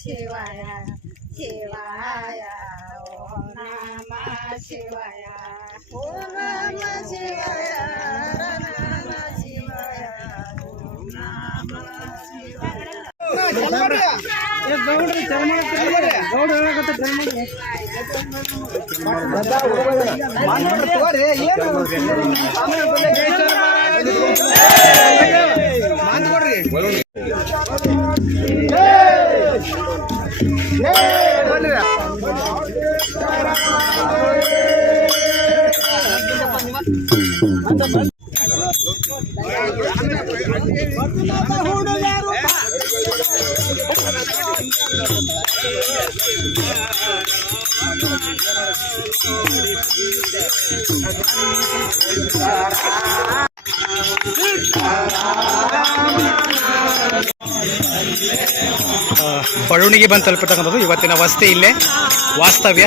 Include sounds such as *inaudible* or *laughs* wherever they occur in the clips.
ಶಿವಾಯ ಶಿವಾಯ ಓಂ ನಮ ಶಿವಾಯ ಓಂ ನಮ ಶಿವಾಯ ನಮ ಶಿವಾಯ ಓಂ ನಮ ಶಿವಾಯ. Ah ಬಡವಣಿಗೆ ಬಂದು ತಲುಪಿರ್ತಕ್ಕಂಥದ್ದು ಇವತ್ತಿನ ವಸತಿ ಇಲ್ಲೇ ವಾಸ್ತವ್ಯ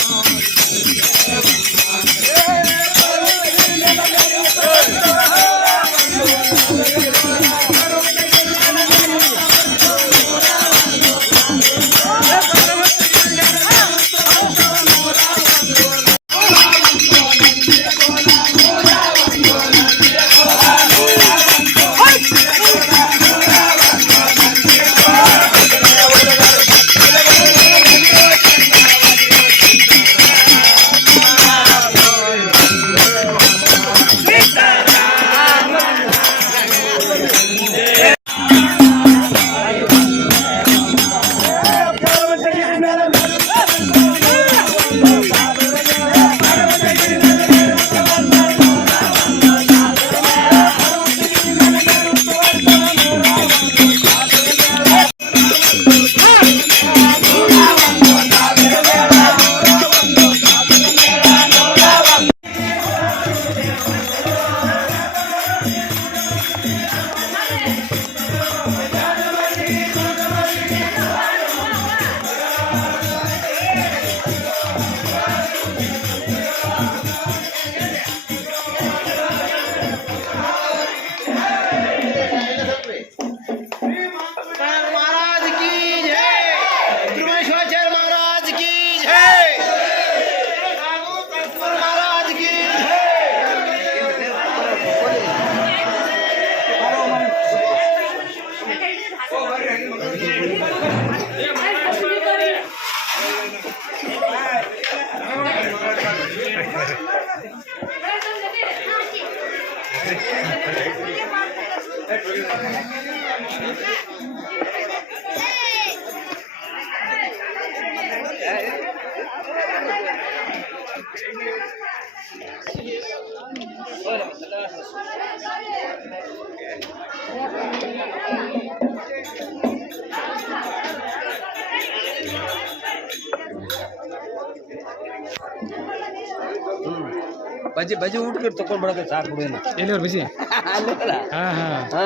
ಬಜ್ಜಿ ಬಜ್ಜಿ ಊಟಕ್ಕೆ ತಕೊಂಡ್ ಬಿಡಕ್ಕೆ ಸಾಕು ಎಲ್ಲಿವ್ರು ಬಿಸಿ *laughs* ಹಾ ಹಾ. ಹಾ.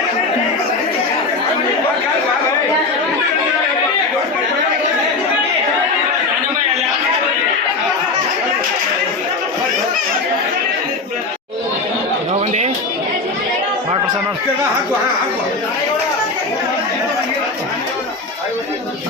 ಶಿವರ ಬೇಡೋ ಗುರುಪರ ಯಾವ ಬಂದಿ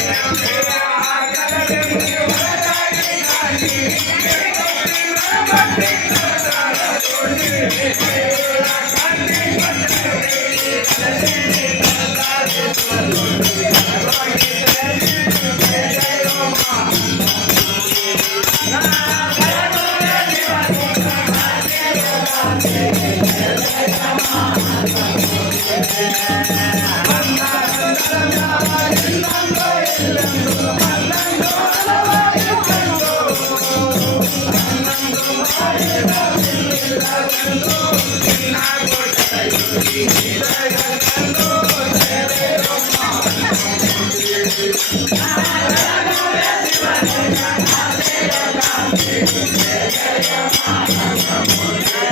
Yeah, yeah. జయ జయ జయ జయ జయ